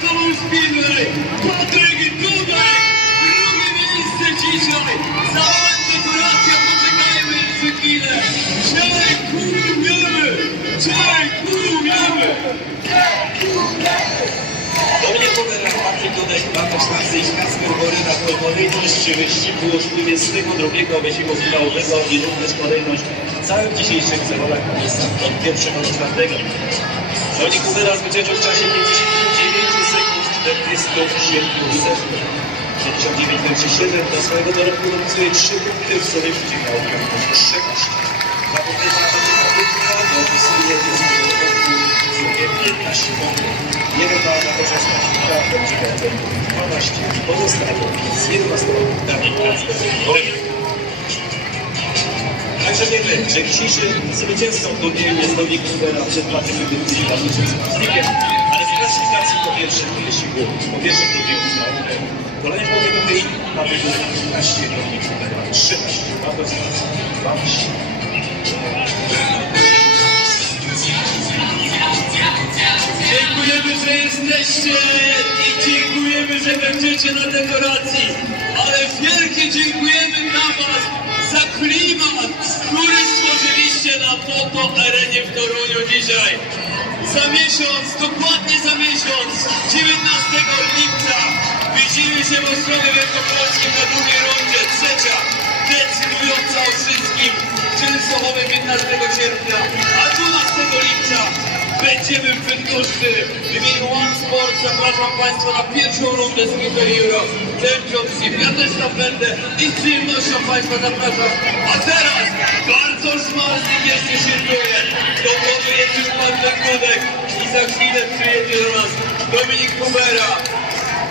Krakowa śpiewy Patryk Dudek! Drugie miejsce dzisiaj! Cała dekoracja, poczekajmy jeszcze chwilę! Czekujemy! Czekujemy! Do mnie podera Patryk Dudek, Bartosz Narcyś, Kasper Boryna, kolejność wyścigu już 22 wyścigu finałowego i również kolejność w całym zawodach od pierwszego do czwartego. Rolników wyraz wycieczą w czasie 50 40 świetnie ósemki. 6927 do swojego dorobku dopisuje 3 punkty w soryści na umiejętność 13. Dwa punkty na Patryka dopisuje do swojego dorobku w sumie 15 punktów. Jeden ma na początku Świta, Dobrzyka Cejdu 12, pozostałe z 11 punktami Kacper Także wiemy, że dzisiejszym zwycięzcą turnieju jest Dominik Kubera przed placem edycji Latuszewskim Znikiem klasyfikacji po pierwszym wyścigu, po pierwszym turnieju finałowym Kolejny powiadomień Patryk Bytek 15, Dominik Kubera 13, Mateusz Smasik 12. Dziękujemy, że jesteście i dziękujemy, że będziecie na dekoracji. Ale wielkie dziękujemy dla Was za klimat, który stworzyliście na foto arenie w Toruniu dzisiaj. Za miesiąc, dokładnie za miesiąc, 19 lipca, widzimy się w Ostrowie Wielkopolskim na drugiej rundzie, trzecia, decydująca o wszystkim, czyli Sochowe 15 sierpnia, a 12 lipca Będziemy w Bydgoszczy. W imieniu One Sport zapraszam Państwa na pierwszą rundę Super Euro Championship. Ja też tam będę i z przyjemnością Państwa zapraszam. A teraz Bartosz Marsnik jeszcze świętuje. Do se přijde přijezdil do nás Dominik Kubera.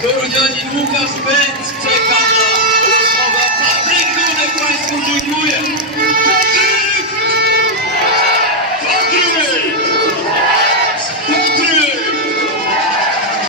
Do udělení Lukas Benz čeká na rozmova Patrik Rudek, který